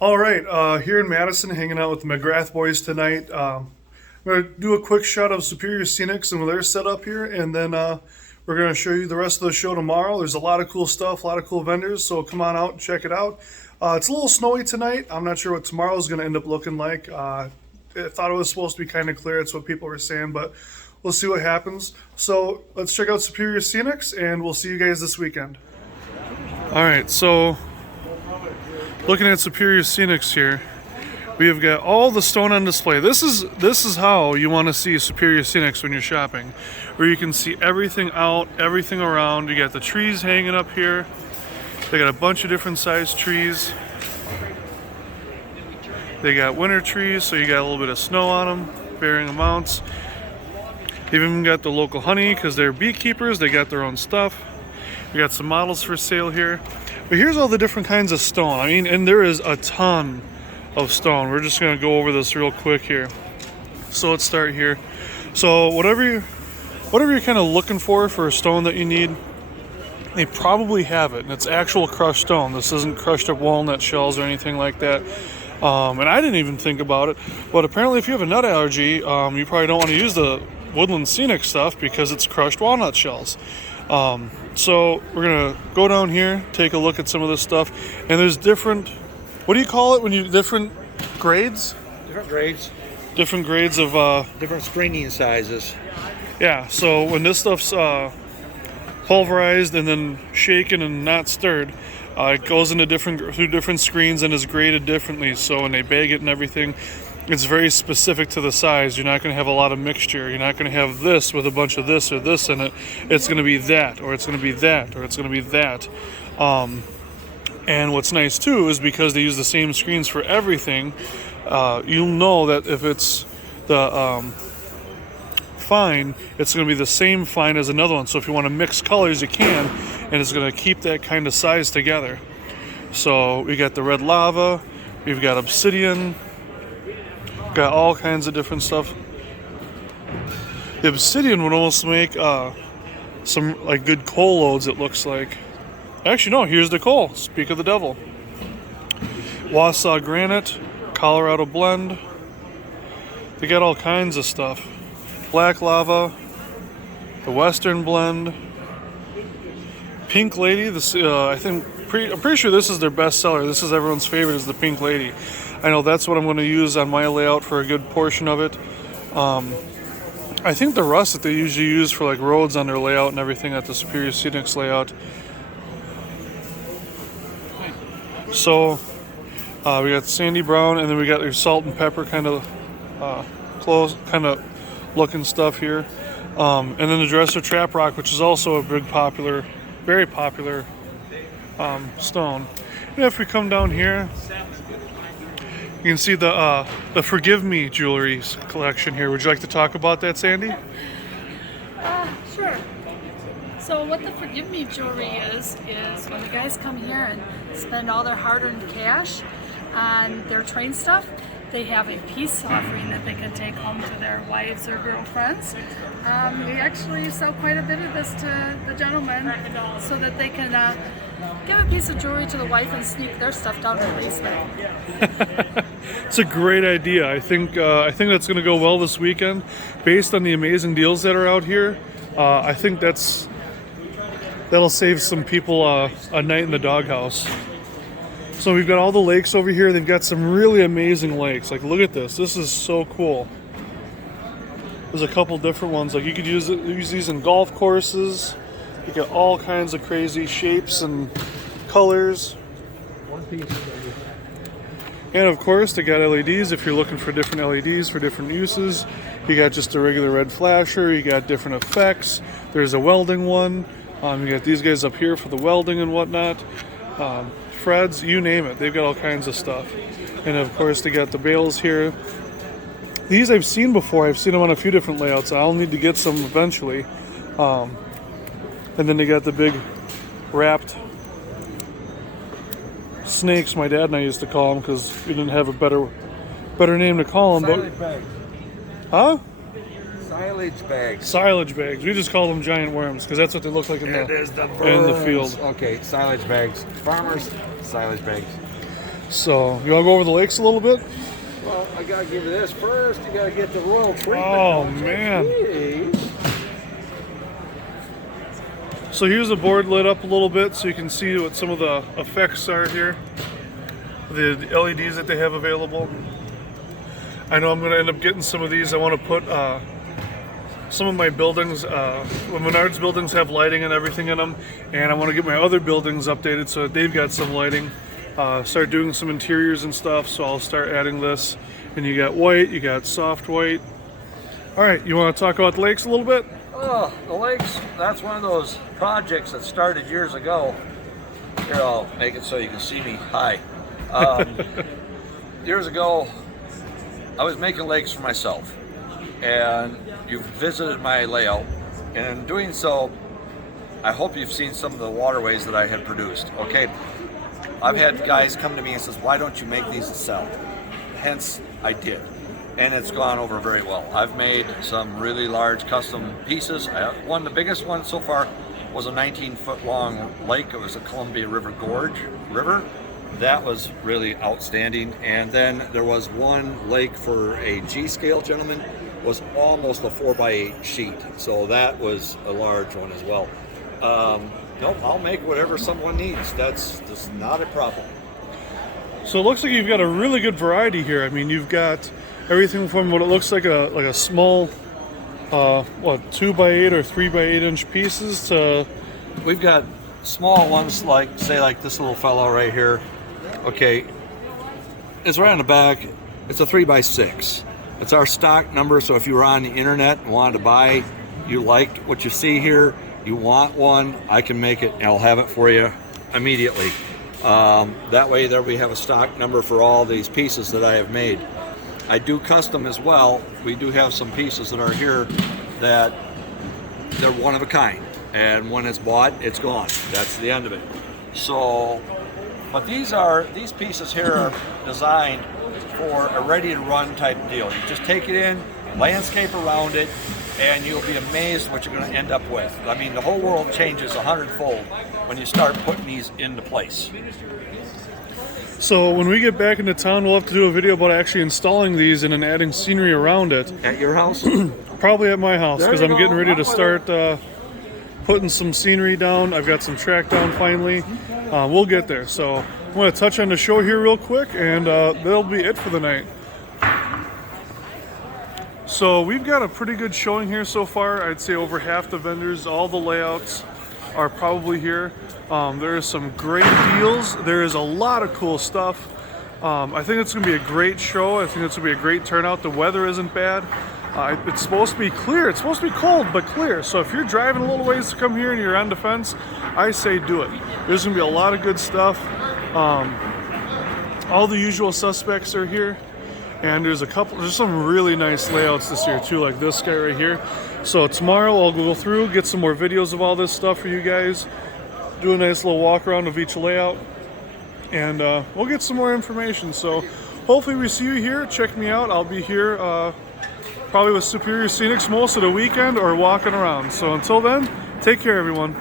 All right, here in Madison, hanging out with the McGrath boys tonight. I'm going to do a quick shot of Superior Scenics and their setup here, and then we're going to show you the rest of the show tomorrow. There's a lot of cool stuff, a lot of cool vendors, so come on out and check it out. It's a little snowy tonight. I'm not sure what tomorrow is going to end up looking like. I thought it was supposed to be kind of clear. That's what people were saying, but we'll see what happens. So let's check out Superior Scenics, and we'll see you guys this weekend. All right, so looking at Superior Scenics here, we have got all the stone on display. This is how you want to see Superior Scenics when you're shopping, where you can see everything out, everything around. You got the trees hanging up here. They got a bunch of different sized trees. They got winter trees, so you got a little bit of snow on them, varying amounts. They've even got the local honey because they're beekeepers. They got their own stuff. We got some models for sale here. But here's all the different kinds of stone. I mean, and there is a ton of stone. We're just going to go over this real quick here. So let's start here. So whatever you're kind of looking for a stone that you need, they probably have it, and it's actual crushed stone. This isn't crushed up walnut shells or anything like that. And I didn't even think about it, but apparently if you have a nut allergy, you probably don't want to use the Woodland Scenic stuff because it's crushed walnut shells. So we're gonna go down here, take a look at some of this stuff, and there's different, what do you call it when you, different grades? Different grades, Different grades of, different screening sizes. yeah, so when this stuff's pulverized and then shaken and not stirred, it goes into through different screens and is graded differently. So when they bag it and everything, it's very specific to the size. You're not going to have a lot of mixture. You're not going to have this with a bunch of this or this in it. It's going to be that, or it's going to be that, or it's going to be that. And what's nice too is because they use the same screens for everything, you'll know that if it's the fine, it's going to be the same fine as another one. So if you want to mix colors, you can, and it's going to keep that kind of size together. So we got the red lava, we've got obsidian, got all kinds of different stuff. The obsidian would almost make some like good coal loads, it looks like. Actually, no, here's the coal. Speak of the devil. Wausau granite, Colorado blend. They got all kinds of stuff. Black lava, the Western blend, Pink Lady. This I'm pretty sure this is their best seller. This is everyone's favorite, is the Pink Lady. I know that's what I'm going to use on my layout for a good portion of it. I think the rust that they usually use for like roads on their layout and everything at the Superior Scenics layout. So we got sandy brown, and then we got your salt and pepper kind of close, kind of looking stuff here, and then the dresser trap rock, which is also a very popular stone. And if we come down here, you can see the Forgive Me jewelry collection here. Would you like to talk about that, Sandy? Sure. So what the Forgive Me jewelry is when the guys come here and spend all their hard-earned cash on their train stuff, they have a peace offering that they can take home to their wives or girlfriends. We actually sell quite a bit of this to the gentlemen so that they can give a piece of jewelry to the wife and sneak their stuff down to the basement. It's a great idea. I think that's going to go well this weekend, based on the amazing deals that are out here. I think that'll save some people a night in the doghouse. So we've got all the lakes over here. They've got some really amazing lakes. Like, look at this. This is so cool. There's a couple different ones. Like, you could use these in golf courses. You got all kinds of crazy shapes and colors. One piece. And of course, they got LEDs. If you're looking for different LEDs for different uses, you got just a regular red flasher. You got different effects. There's a welding one. You got these guys up here for the welding and whatnot. Freds, you name it. They've got all kinds of stuff. And of course, they got the bales here. These I've seen before. I've seen them on a few different layouts. I'll need to get some eventually. And then they got the big wrapped snakes, my dad and I used to call them, because we didn't have a better name to call them. Silage bags. Huh? Silage bags. Silage bags. We just call them giant worms because that's what they look like in the field. Okay, silage bags. Farmers, silage bags. So you want to go over the lakes a little bit? Well, I gotta give you this first. You gotta get the royal treatment. Oh, don't you? man. Jeez. So here's the board lit up a little bit so you can see what some of the effects are here. The LEDs that they have available. I know I'm going to end up getting some of these. I want to put some of my buildings, Menards buildings have lighting and everything in them, and I want to get my other buildings updated so that they've got some lighting. Start doing some interiors and stuff, so I'll start adding this. And you got white, you got soft white. All right, you want to talk about the lakes a little bit? Oh, the lakes, that's one of those projects that started years ago. Here, I'll make it so you can see me. Hi. Years ago, I was making lakes for myself, and you've visited my layout, and in doing so, I hope you've seen some of the waterways that I had produced. Okay, I've had guys come to me and says, why don't you make these to sell? Hence, I did. And it's gone over very well. I've made some really large custom pieces. The biggest one so far was a 19-foot long lake. It was a Columbia River Gorge River. That was really outstanding. And then there was one lake for a G-scale gentleman, was almost a 4x8 sheet. So that was a large one as well. Nope, I'll make whatever someone needs. That's just not a problem. So it looks like you've got a really good variety here. I mean, you've got everything from what it looks like a small, 2x8 or 3x8 inch pieces to... We've got small ones like, say, like this little fellow right here. Okay, it's right on the back. It's a 3x6. It's our stock number, so if you were on the internet and wanted to buy, you liked what you see here, you want one, I can make it and I'll have it for you immediately. That way there we have a stock number for all these pieces that I have made. I do custom as well. We do have some pieces that are here that they're one of a kind, and when it's bought, it's gone. That's the end of it. So, but these pieces here are designed for a ready-to-run type deal. You just take it in, landscape around it, and you'll be amazed what you're going to end up with. I mean, the whole world changes 100-fold when you start putting these into place. So when we get back into town, we'll have to do a video about actually installing these and then adding scenery around it. At your house? Probably at my house, because There I'm you getting go. ready to start putting some scenery down. I've got some track down finally. We'll get there. So I'm going to touch on the show here real quick, and that'll be it for the night. So we've got a pretty good showing here so far. I'd say over half the vendors, all the layouts are probably here. There are some great deals. There is a lot of cool stuff. I think it's going to be a great show. I think it's going to be a great turnout. The weather isn't bad. It's supposed to be clear. It's supposed to be cold, but clear. So if you're driving a little ways to come here and you're on the fence, I say do it. There's going to be a lot of good stuff. All the usual suspects are here. And there's some really nice layouts this year too, like this guy right here. So tomorrow I'll go through, get some more videos of all this stuff for you guys, do a nice little walk around of each layout, and we'll get some more information. So hopefully we see you here. Check me out. I'll be here probably with Superior Scenics most of the weekend or walking around. So until then, take care everyone.